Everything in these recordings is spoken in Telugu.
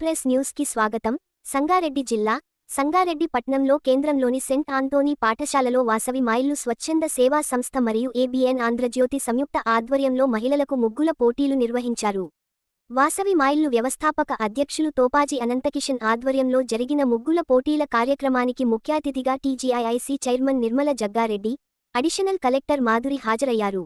ఎక్స్‌ప్రెస్ న్యూస్‌కి స్వాగతం. సంగారెడ్డి జిల్లా సంగారెడ్డి పట్నంలో కేంద్రంలోని సెంట్ ఆంథోనీ పాఠశాలలో వాసవి మైళ్ళు స్వచ్ఛంద సేవా సంస్థ మరియు ఏబీఎన్ ఆంధ్రజ్యోతి సంయుక్త ఆధ్వర్యంలో మహిళలకు ముగ్గుల పోటీలు నిర్వహించారు. వాసవి మైళ్ళు వ్యవస్థాపక అధ్యక్షులు తోపాజీ అనంతకిషన్ ఆధ్వర్యంలో జరిగిన ముగ్గుల పోటీల కార్యక్రమానికి ముఖ్య అతిథిగా TGIIC chairman Nirmala Jaggareddy, additional collector Madhuri హాజరయ్యారు.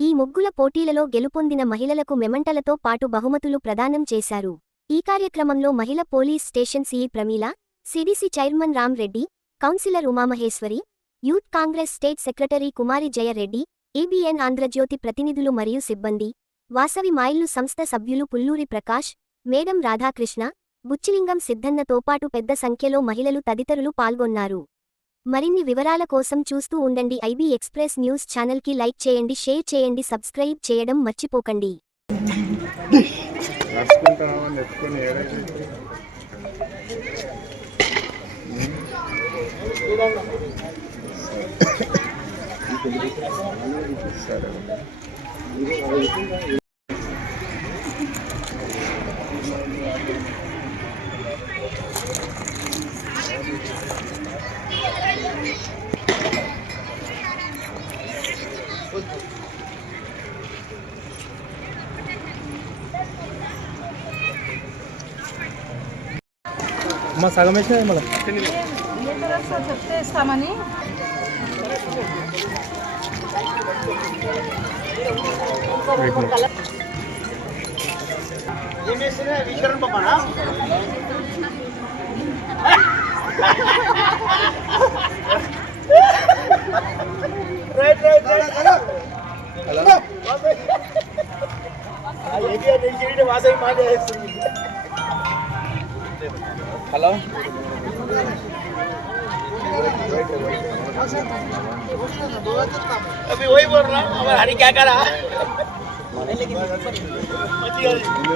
ఈ ముగ్గుల పోటీలలో గెలుపొందిన మహిళలకు మెమంటలతో పాటు బహుమతులు ప్రదానం చేశారు. ఈ కార్యక్రమంలో మహిళ police station CE Pramila, CDC chairman Ram Reddy, councillor Umamaheswari, youth Congress state secretary Kumari Jayareddy, ABN Andhrajyothi ప్రతినిధులు మరియు సిబ్బంది, వాసవి మైళ్ళు సంస్థ సభ్యులు పుల్లూరి ప్రకాష్, మేడం రాధాకృష్ణ, బుచ్చిలింగం సిద్ధన్నతో పాటు పెద్ద సంఖ్యలో మహిళలు తదితరులు పాల్గొన్నారు. మరిన్ని వివరాల కోసం చూస్తూ ఉండండి. ఐబీ ఎక్స్‌ప్రెస్ న్యూస్ ఛానల్కి లైక్ చేయండి, షేర్ చేయండి, సబ్స్క్రైబ్ చేయడం మర్చిపోకండి. మా సగం వేసినా మళ్ళీ చెప్తే ఇస్తామని హలో अभी वही बोल रहा हूँ अब हरी क्या करा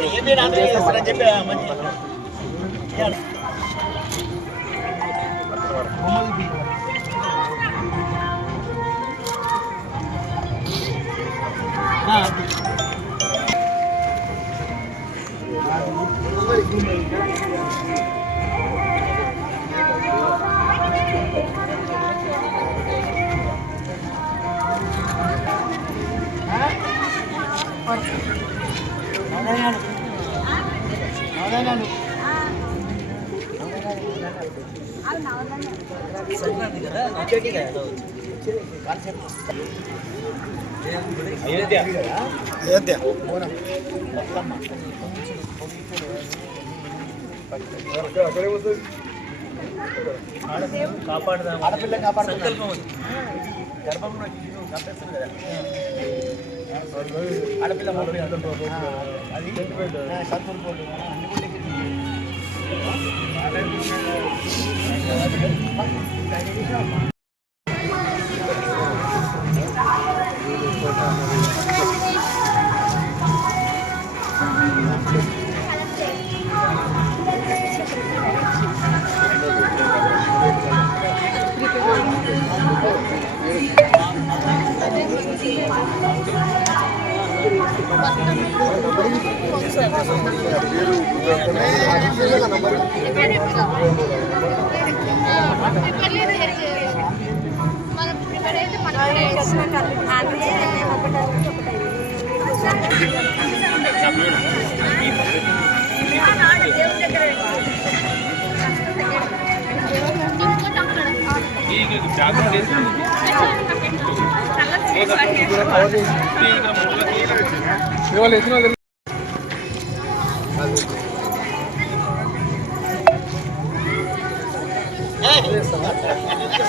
ये भी ना अयोध्या ఆడపిల్ల కాపాడు గర్భంలో కాపాడుతుంది కదా ఆడపిల్ల అది సంతూరు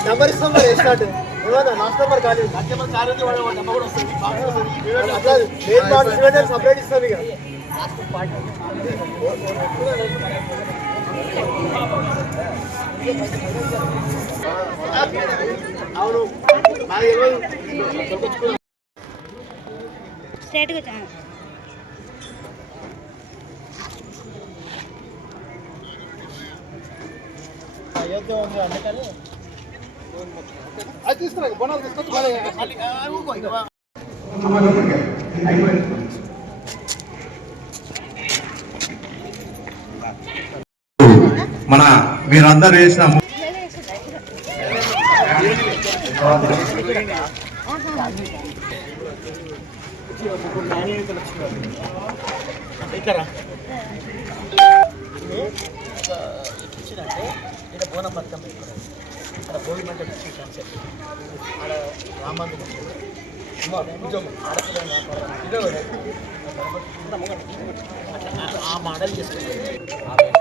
నెంబర్ ఇస్తాం మరి స్టార్ట్ ఏమన్నా లాస్ట్ నెంబర్ కాలేదు నెంబర్ కూడా వస్తుంది సపరేట్ ఇస్తాం ఇక అవును స్ట్రైట్గా అయోధ్య ఉంది అందుకని అది తీసుకురా బోనాలు తీసుకొచ్చి మన మీరందరూ వేసిన ఇక్కడ ఇచ్చినట్టే ఇక్కడ బోనం బతుకమ్మ పెట్టుకున్నాను అక్కడ భోగి మంట పిచ్చి కాన్సెప్ట్ ఆడ రామందు కొంచెం ఆడపిల్ల ఆ మోడల్ చేసుకుంటాను.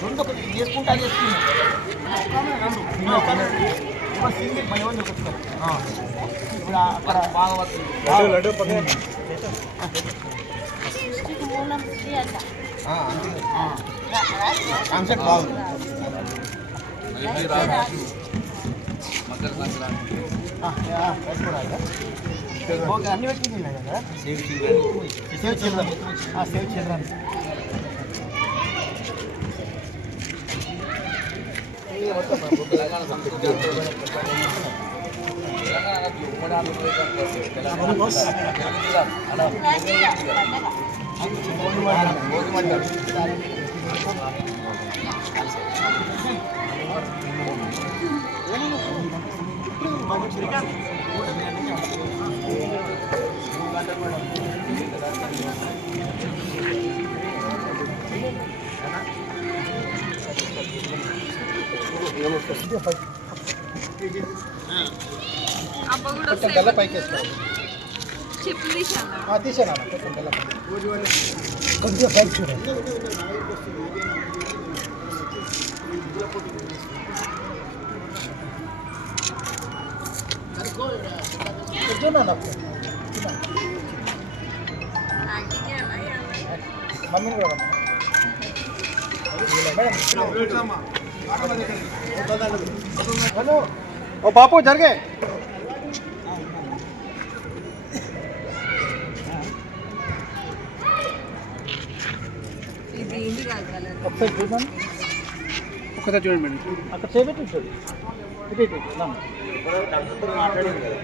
రెండు ఒకటి చేసుకుంటా చేసుకున్నాం సింగిల్ పని వాళ్ళు చెప్తారు ఇప్పుడు అక్కడ బాగా కాన్సెప్ట్ బాగుంది. ఓకే అన్ని పెట్టింది కదా సేవ్ చిల్డ్రన్ సేవ్ చిల్డ్రన్ కొంచెం బెల్ల పైకి వేసుకోవాలి తీసాను కొంచెం బెల్ల కొంచెం పైకి చూడండి. మమ్మీని కూడా హలో ఓ బాపు జరిగే ఒకసారి చూడండి ఒకసారి చూడండి మేడం అక్కడ చేపెట్టి చూడండి ఇటు మాట్లాడింది కదా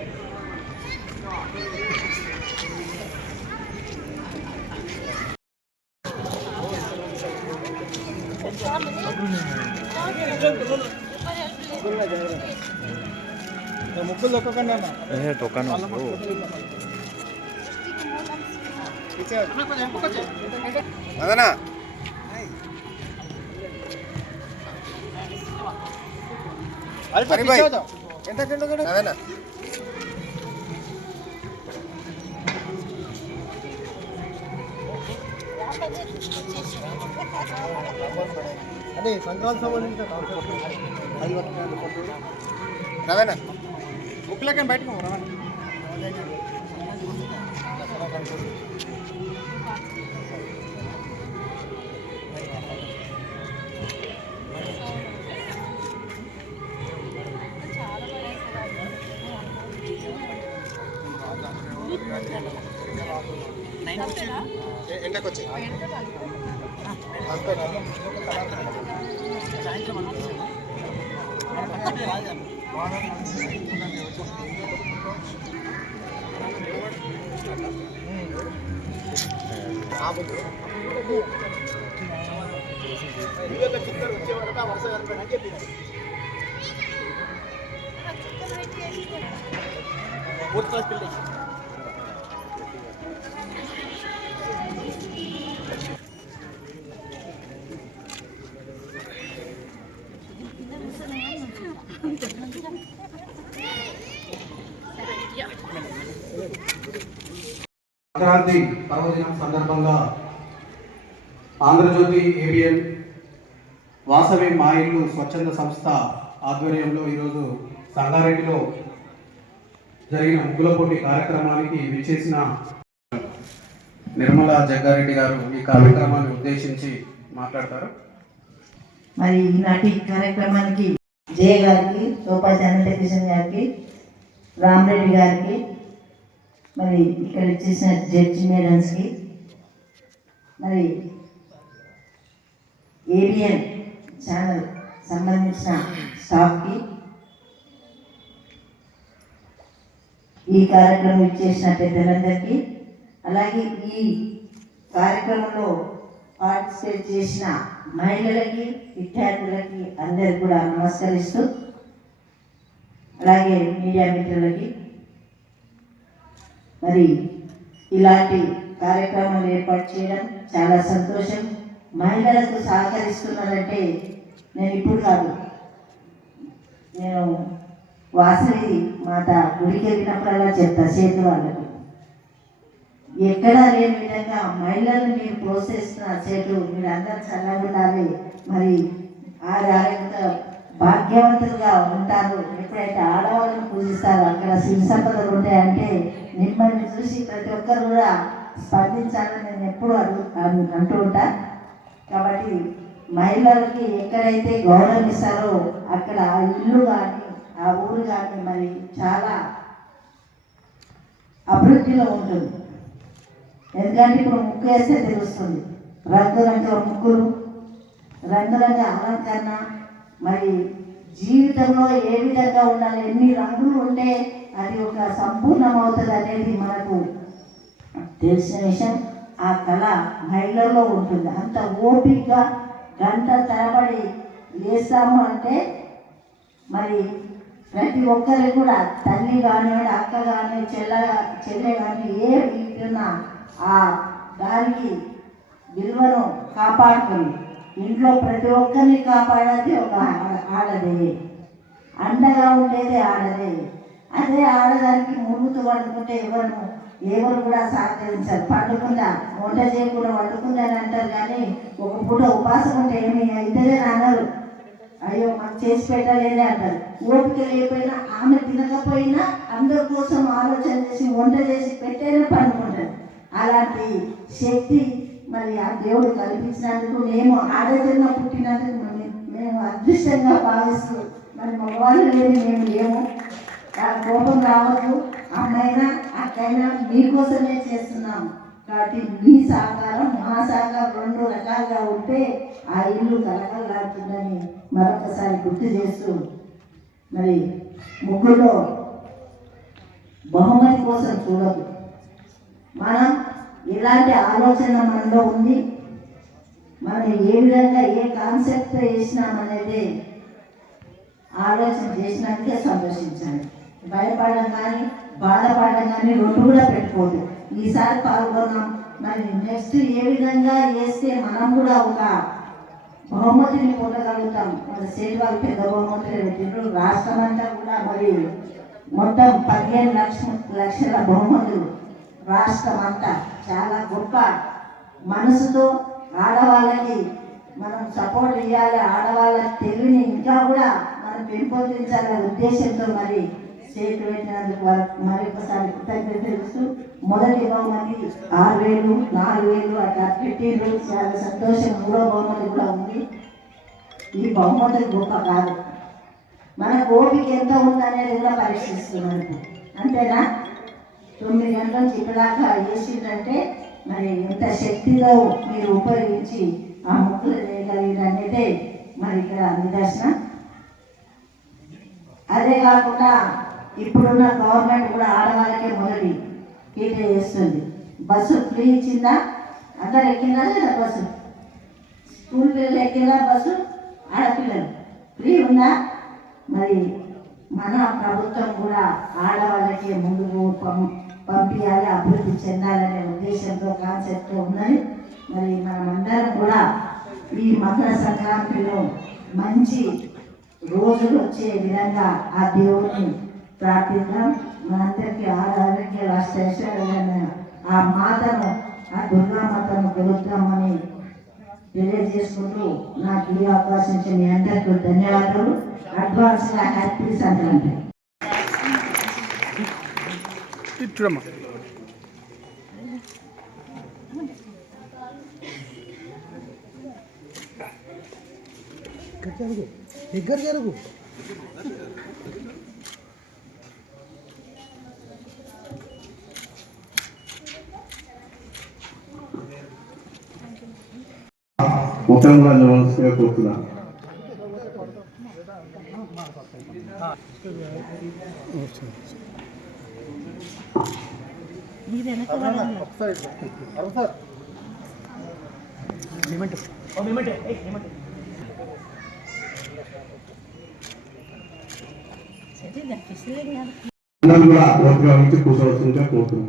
ముక్కులు తొక్కకండి అన్న తొక్కను అదనా అదేనా అదే సంక్రాంతి సంబంధించిన రవేనా ముక్కులకని బయటకు రవాణా ఎండకు వచ్చి వచ్చే వరకు వరుస కనిపోయినా చెప్పిన ఫోర్త్ క్లాస్ పిల్లలు సంక్రాంతి పర్వదినం సందర్భంగా ఆంధ్రజ్యోతి ఏబిఎన్ వాసవి మా ఇల్లు స్వచ్ఛంద సంస్థ ఆధ్వర్యంలో ఈరోజు సంగారెడ్డిలో జరిగిన ముగ్గుల పోటీ కార్యక్రమానికి విచ్చేసిన నిర్మలా జగ్గారెడ్డి గారు ఈ కార్యక్రమాన్ని ఉద్దేశించి మాట్లాడతారు. మరి ఈనాటి కార్యక్రమానికి జయ గారికి, సోపా శానిటైజేషన్ గారికి, రామరెడ్డి గారికి, మరి ఇక్కడ వచ్చేసిన జడ్జి మేడమ్స్కి, మరి ఏబిఎన్ ఛానల్ స్టాఫ్కి, ఈ కార్యక్రమం ఇచ్చేసిన పెద్దలందరికీ, అలాగే ఈ కార్యక్రమంలో పార్టిసిపేట్ చేసిన మహిళలకి, విద్యార్థులకి అందరికి కూడా నమస్కరిస్తూ, అలాగే మీడియా మిత్రులకి, మరి ఇలాంటి కార్యక్రమాలు ఏర్పాటు చేయడం చాలా సంతోషం. మహిళలకు సహకరిస్తున్నారంటే నేను ఇప్పుడు కాదు, నేను వాసవి మాత గుడికి వెళ్ళినప్పుడల్లా చెప్తా చేతి వాళ్ళకి, ఎక్కడా లేని విధంగా మహిళలను మీరు ప్రోత్సహిస్తున్న చేతులు మీరు అందరూ చల్లగా ఉండాలి, మరి ఆరోగ్యంతో భాగ్యవంతులుగా ఉంటారు. ఎప్పుడైతే ఆడవాళ్ళను పూజిస్తారో అక్కడ సిరి సంపదలు ఉంటాయంటే మిమ్మల్ని చూసి ప్రతి ఒక్కరు కూడా స్పందించాలని నేను ఎప్పుడు అంటూ ఉంటా. కాబట్టి మహిళలకి ఎక్కడైతే గౌరవం ఇస్తారో అక్కడ ఆ ఇల్లు కానీ ఆ ఊరు కానీ మరి చాలా అభివృద్ధిలో ఉంటుంది. ఎందుకంటే ఇప్పుడు ముగ్గు వేస్తే తెలుస్తుంది, రంగురంగుల ముగ్గులు, రంగురంగుల అలంకరణ, మరి జీవితంలో ఏ విధంగా ఉండాలి, ఎన్ని రంగులు ఉంటే అది ఒక సంపూర్ణం అవుతుంది అనేది మనకు తెలిసిన విషయం. ఆ కళ మహిళల్లో ఉంటుంది. అంత ఓపికగా గంట తరబడి వేస్తాము అంటే మరి ప్రతి ఒక్కరికి కూడా తల్లి కానివ్వండి, అక్క కానీ, చెల్లె కానీ ఏ వీటిన్నా ఆ దానికి విలువను కాపాడుతుంది. ఇంట్లో ప్రతి ఒక్కరిని కాపాడేది ఒక ఆడదే, అండగా ఉండేది ఆడదే. అదే ఆడదానికి మురుగుతూ వండుకుంటే ఎవరు కూడా సహకరించారు. పండుకుంటా వంట చేయకుండా వండుకుందని అంటారు, కానీ ఒక పూట ఉపాసం ఉంటే ఏమి ఇద్దరే అన్నారు, అయ్యో మాకు చేసి పెట్టలేదే అంటారు. ఓపిక లేకపోయినా ఆమె తినకపోయినా అందరి కోసం ఆలోచన చేసి వంట చేసి పెట్టేనే పండుకుంటారు. అలాంటి శక్తి మరి ఆ దేవుడు కల్పించినందుకు మేము ఆడజన్మ పుట్టినందుకు మేము అదృష్టంగా భావిస్తూ, మరి మగవాళ్ళు లేని మేము లేము. కోపం రావద్దు, అమ్మైనా అక్కైనా మీకోసమే చేస్తున్నాము. కాబట్టి మీ సహకారం మా సహకారం రెండు రకాలుగా ఉంటే ఆ ఇల్లు కలకలాడుతుందని మరొకసారి గుర్తు చేస్తూ, మరి ముగ్గులో బహుమతి కోసం చూడదు, మనం ఎలాంటి ఆలోచన మనలో ఉంది, మనం ఏ విధంగా ఏ కాన్సెప్ట్ వేసినామనేది ఆలోచన చేసినట్టుగా సంతోషించాలి. భయపడడం కానీ బాధపడడం కానీ రెండు కూడా పెట్టుకోదు. ఈసారి పాల్గొన్నాం, మరి నెక్స్ట్ ఏ విధంగా వేస్తే మనం కూడా ఒక బహుమతిని పొందగలుగుతాం. మన స్టేట్ వాళ్ళు పెద్ద బహుమతులు పెట్టిండ్రు, రాష్ట్రం అంతా కూడా మరి మొత్తం 15 లక్షల బహుమతులు రాష్ట్రం అంతా. చాలా గొప్ప మనసుతో ఆడవాళ్ళకి మనం సపోర్ట్ ఇవ్వాలి, ఆడవాళ్ళ తెలివిని ఇంకా కూడా మనం పెంపొందించాలనే ఉద్దేశంతో మరి స్టేట్ పెట్టినందుకు మరొకసారి కృతజ్ఞత తెలుస్తూ, మొదటి బహుమతి 6,000, 4,000 అట్లా పెట్టిండ్రు. చాలా సంతోషం. మూడో బహుమతి కూడా ఉంది. ఈ బహుమతులు గొప్ప కాదు, మన ఓపిక ఎంత ఉందనేది కూడా పరీక్షిస్తున్నాను. అంతేనా? 9 గంటల నుంచి ఇప్పటిదాకా వేసిందంటే మరి ఎంత శక్తిగా మీరు ఉపయోగించి ఆ ముక్కులు వేయగలిగినదే మరి ఇక్కడ నిదర్శనం. అదే కాకుండా ఇప్పుడున్న గవర్నమెంట్ కూడా ఆడవాళ్ళకే మొదటి కీట చేస్తుంది. బస్సు ఫ్రీ ఇచ్చిందా? అందరు ఎక్కిందా లేదా? బస్సు స్కూల్ పిల్లలు ఎక్కిందా? బస్సు ఆడపిల్లలు ఫ్రీ ఉందా? మరి మన ప్రభుత్వం కూడా ఆడవాళ్ళకి ముందుకు పంపించాలి, అభివృద్ధి చెందాలనే ఉద్దేశంతో కాన్సెప్ట్తో ఉన్నది. మరి మనమందరం కూడా ఈ మకర సంక్రాంతిలో మంచి రోజులు వచ్చే విధంగా ఆ దేవుడిని ప్రార్థిద్దాం. మనందరికీ ఆరోగ్య రాష్ట్ర ఆ మాతను, ఆ దుర్గామాతను గెలుద్దామని తెలియజేసుకుంటూ నాకు ఈ అవకాశం ఇచ్చిన మీ అందరికీ ధన్యవాదాలు. అడ్వాన్స్గా హ్యాపీ సంక్రాంతి. చూడమ్మా దగ్గర జరుగు. ముఖ్యంగా కోరుతున్నాను. మీరు వెనక పడాలి. సరే, ఫిష్లే కాదు. అందరూ కూడా ఓపిక వహించి కూర్చోవలసిందిగా కోరుతున్నాం.